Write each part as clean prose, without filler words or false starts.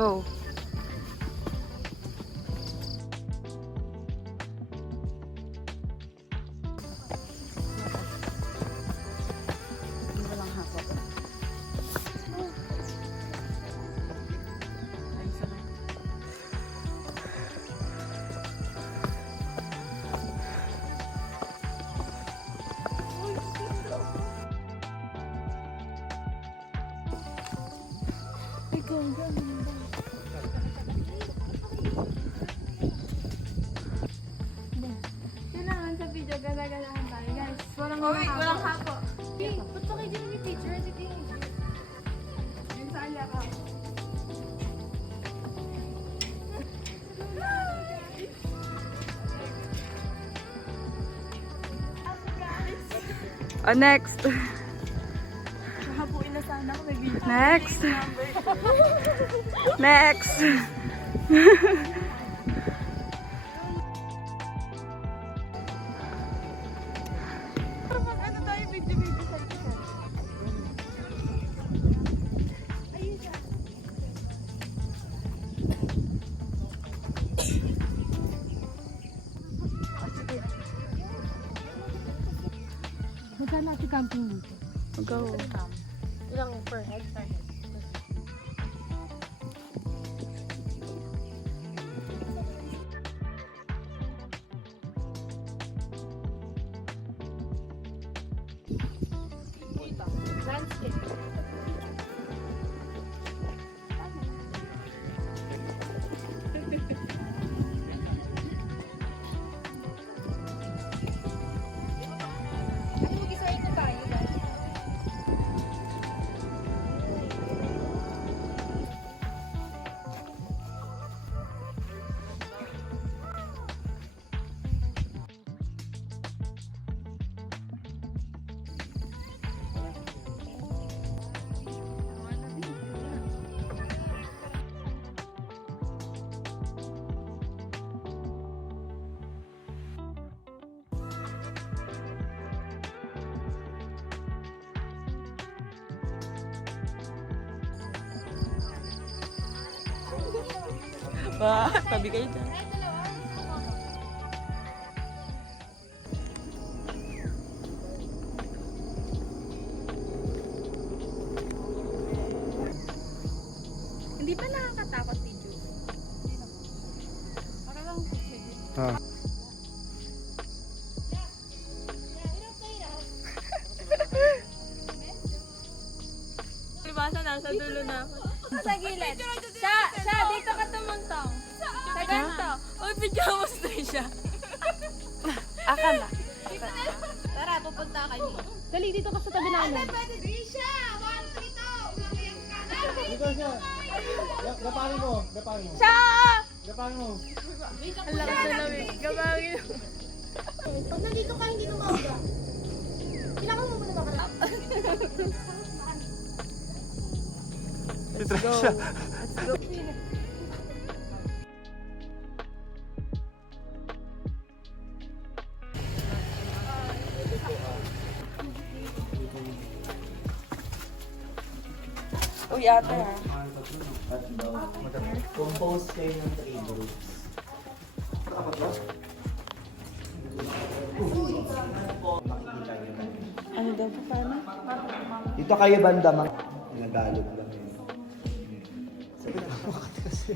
Go. Kailangan sa video, gala-galahan tayo, guys. Walang hapo. Hey, ba't pa kayo din may picture? Sige. Yun sa alya ka. Oh, next. Hapuin na sana ako, may video. Next. Next. Ano tayo, video sa ito. Ayun siya. Magkano natin camping dito? Go. Ilang per head? Landscape. Ano mag-isa ito tayo, guys? Tabi kayo dyan. Hindi pa nakakatakot video. Para lang. Libasa na, sa dulo na ako. Sa gilid. Sa dito ka tumuntong. Sa ganito. Uy, pajamas na siya. Akala. Tara, pupunta kayo. Dali, dito ka sa tabi namin. Dito siya. Gaparin mo. Siya! Gaparin mo. Ang lakas na lamig. Gabangin. Pag nandito ka, hindi lumaga. Kailangan mo muna makalap. Let's go. Let's go. Uy, ate ha. Compose kayo ng 3 groups. Makikita nyo na. Ano daw pa paano? Dito kayo banda mga nagalog lang yun. Sabi na bakit kasi.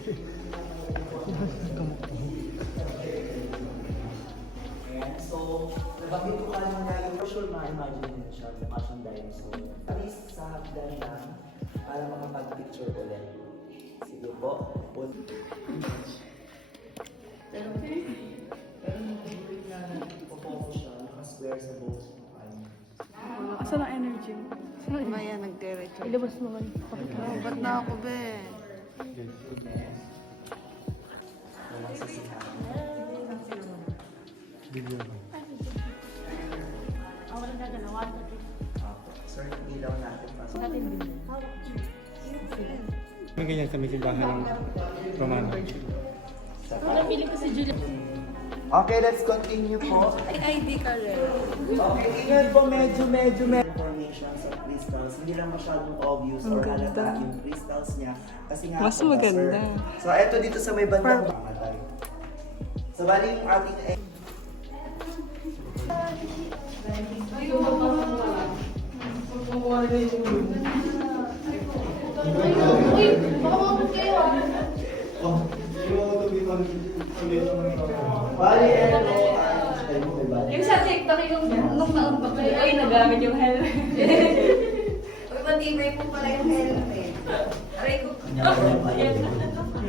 Ayan, so nabanggit ko kanina yung for sure ma-imagine nyo siya mukha siyang dinosaur. At least sa hagdan lang para makapag-picture ulit. Sige po. Pero yung during na nagpo-focus siya, naka-square sa both mukha niya. Asan ang energy mo? Maya, nag-direct. Ilabas mo man. Ba't na ako, be? Walang sisihan. Sir, ilaw natin pa. May ganyan sa may simbahan ng Romano. Nabili ko si Julia. Okay, let's continue po. Ay, ID ka rin. Okay, ingat po, medyo information sa crystals. Hindi lang masyadong obvious or halata yung crystals niya. Kasi nga, Mas po, maganda. sir. So, eto dito sa may bandang pangatay. So, bali yung ating bali, eto, Yung sa TikTok, yung nung nauntok kayo, ay nagamit yung helmet. Uy, matibay po pala yung helmet. Aray ko.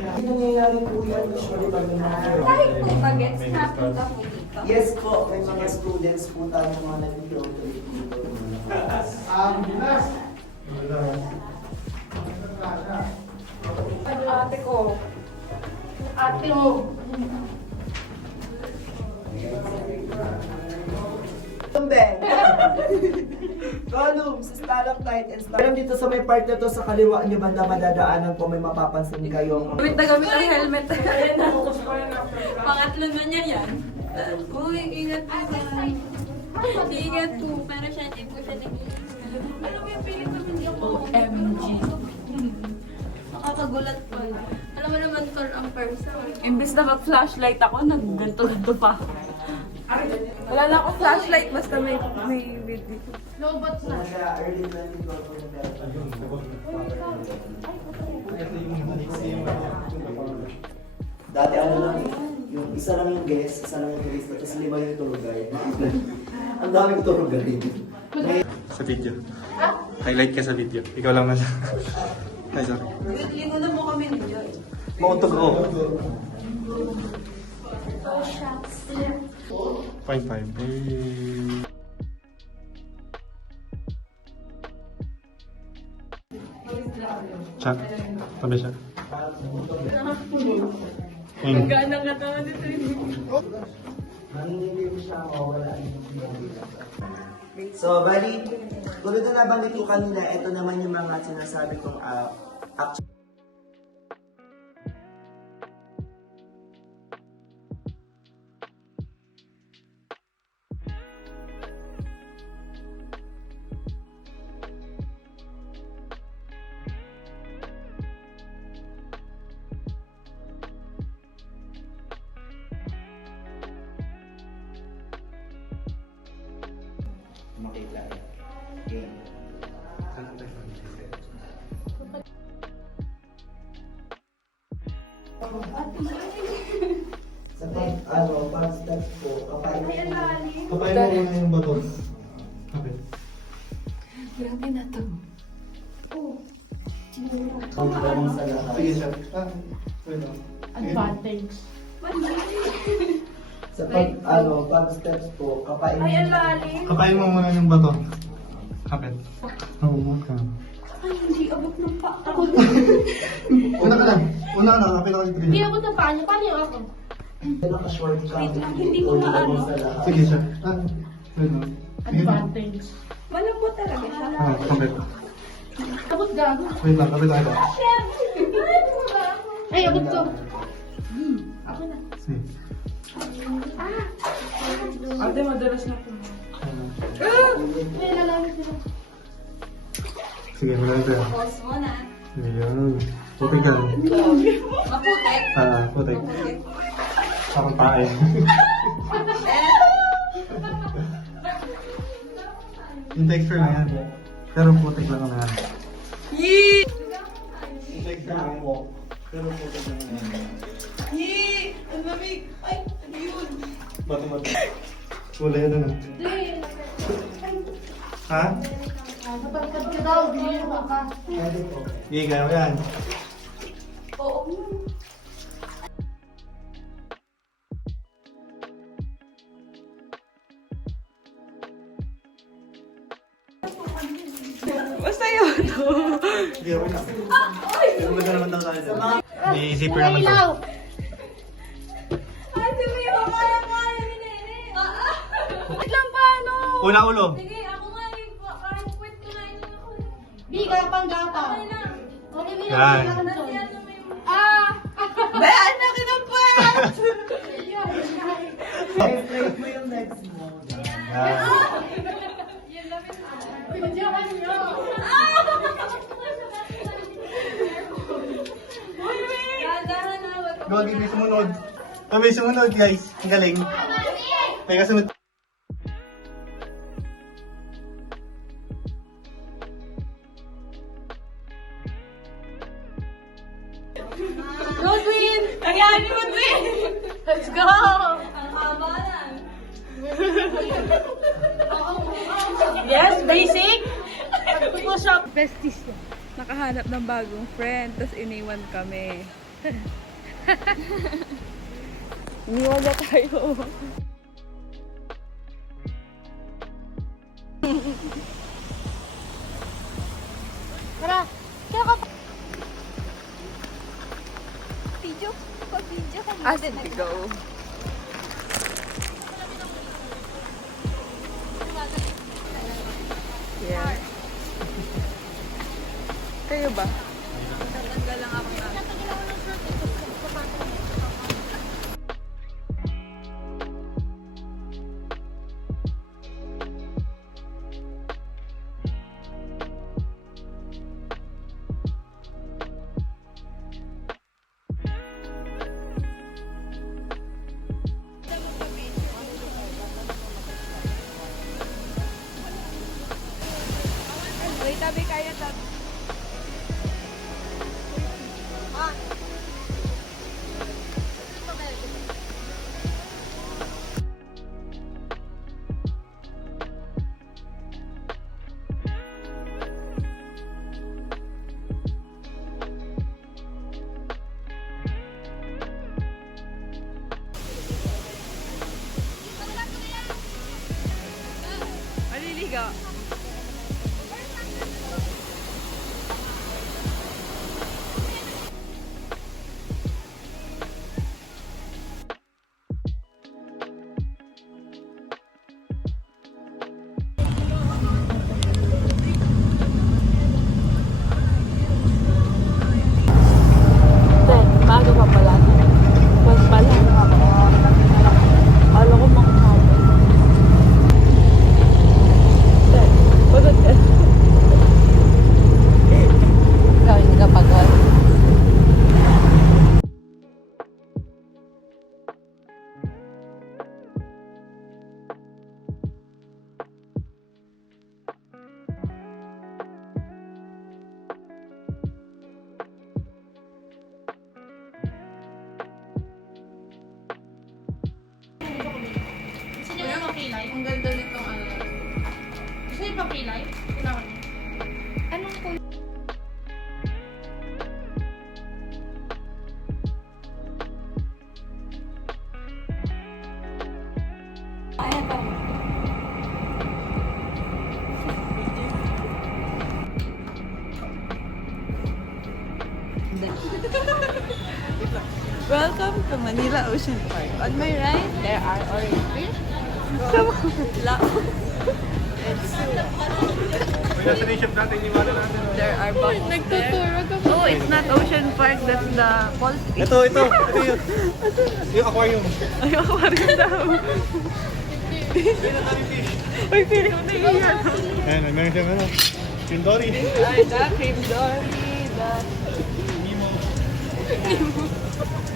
Ano nangyayari po yan usually pag may mga Kahit po bagets, napunta po dito. Yes po, may mga students po tayo mga nag-filtrate dito. Ate ko. Ate mo. Tumbeng! Columns, stalactite and stalactite. Pero dito sa may part na to, sa kaliwa niyo banda madadaanan po, may mapapansin kayong Gamit na gamit ang helmet. Pangatlo na niya yan. Uy, ingat po ba? Ingat po, pero siya hindi po siya nag-iingat. Alam mo yung pilit naman hindi ako OMG. Nakakagulat pa. Alam mo naman, tol ang person. Imbis na mag-flashlight ako, nagganto-ganto pa. Wala na akong flashlight, basta may video. Lobot na. mga early 2012 po yung dati ano lang eh, yung isa lang yung guest, isa lang yung turista, tapos 5 yung tour guide. Ang daming tour guide. Sa video. Highlight ka sa video. Ikaw lang na. Ay, sorry. Linunan mo kami ni Joy. Mauntog ako. 0.5. Siya. Tabi siya. Gana nga tawa dito. Nanginginig siya, mawala So, bali, tulad na nabanggit ko kanina, ito naman yung mga sinasabi kong action. Makita. Okay. Sa pag steps po, kapag Kapain mo muna yung bato. Okay. Grabe na to. ang tanong sa lahat. Sige siya. Wait lang. Advantage. Sa pag steps po, kapag Kapain mo muna yung bato. Kapit. Nahumot ka. Una ka lang. Una ka lang. Kapit ako yung Hindi ako sa paano. Paano yung ako? naka-short ka. hindi ko na ano. Sige siya. Wait lang. Sige. Advantage. Malambot talaga siya. Kapit. Takot gago. Wait lang. Kapit tayo. Ay, abot ko. Ako na. Sige. Ate, madalas na po. May nalamit sila. Sige. Magaling tayo. Pause mo na. Ayan. Putik ka. Maputek. Putik. Parang tae. Yung texture na yan. Pero putik lang na yan. Yung texture na yan. Pero putik lang na yan. Ang lamig! Ay, ano yun? Bato-bato. Wala yan na. Ha? Napagpad ka daw. Bigyan mo ka. Sige, kaya mo yan. Basta yun. Sige, okay lang. Pero maganda naman daw tayo. May-zipper naman to. Ilaw. Ay, sige, kaya ni Nene. Wait lang paano? Una ulo. Sige, ako nga eh. Parang kwento ko na ito ako. Biga pang gata. Okay lang. Okay, Yan. biga. Ah! Bayan na kita pa! I-straight mo yung legs mo. Yan. Pinadyakan niyo. Gogi, may sumunod. Oh, may sumunod, guys. Ang galing. May kasunod. Go, Twin! Kayani mo, Twin! Let's go! Ang haba lang. Yes, basic! Push up. Besties na. Nakahanap ng bagong friend, tapos iniwan kami. Iniwan na tayo. Tara, kaya ka pa. Video? Pag-video ka muna. As in, go. Yeah. Kayo ba? Tatanggal lang ako na. Uy, tabi kaya tabi. Maliligo. Maaga pa pala. Mas pala. Alam ko mga hapon. Pagod ka. Ikaw hindi ka pagod. Gusto niyo makilay? Ang ganda nitong ano. Gusto niyo makilay? Kailangan niyo. Anong kulay? Welcome to Manila Ocean Park. On my right, there are orange fish. So, there are bubbles there. Oh, it's not Ocean Park. That's the falls. Ito yun. Yung aquarium. Ay, aquarium daw. Uy, feeling mo naiiyan. Ayan, meron siyang ano. Yung Dory. Ay, the cream dory.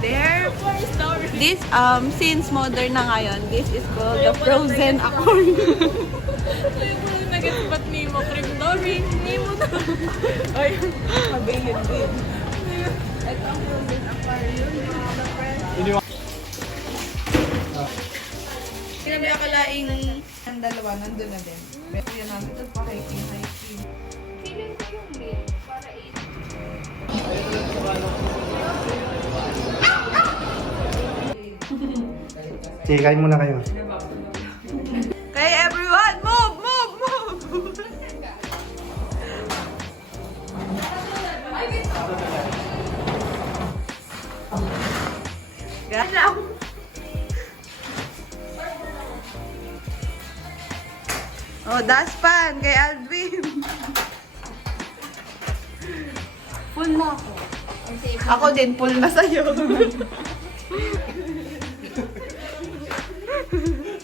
There, this since modern na ngayon, this is called the frozen aquarium. Nag-spot Nemo, cream dory, Nemo na. Ay, mabilin din. Ito ang frozen aquarium, mga friends. Sinabi akalaing ang dalawa nandun na din. Pero yan namin ito pa hiking. Feeling ko yung meal para Sige, kain muna kayo. Okay, everyone, move, move, move! Galaw! Oh, daspan kay Alvin. Full na ako. Ako din, full na sa'yo.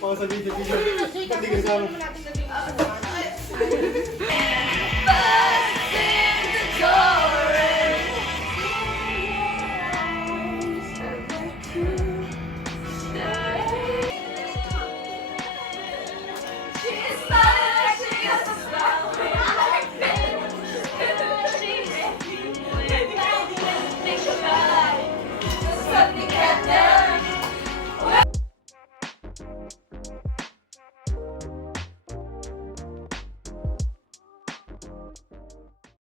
Pao sa video. Hindi ka kasama. natin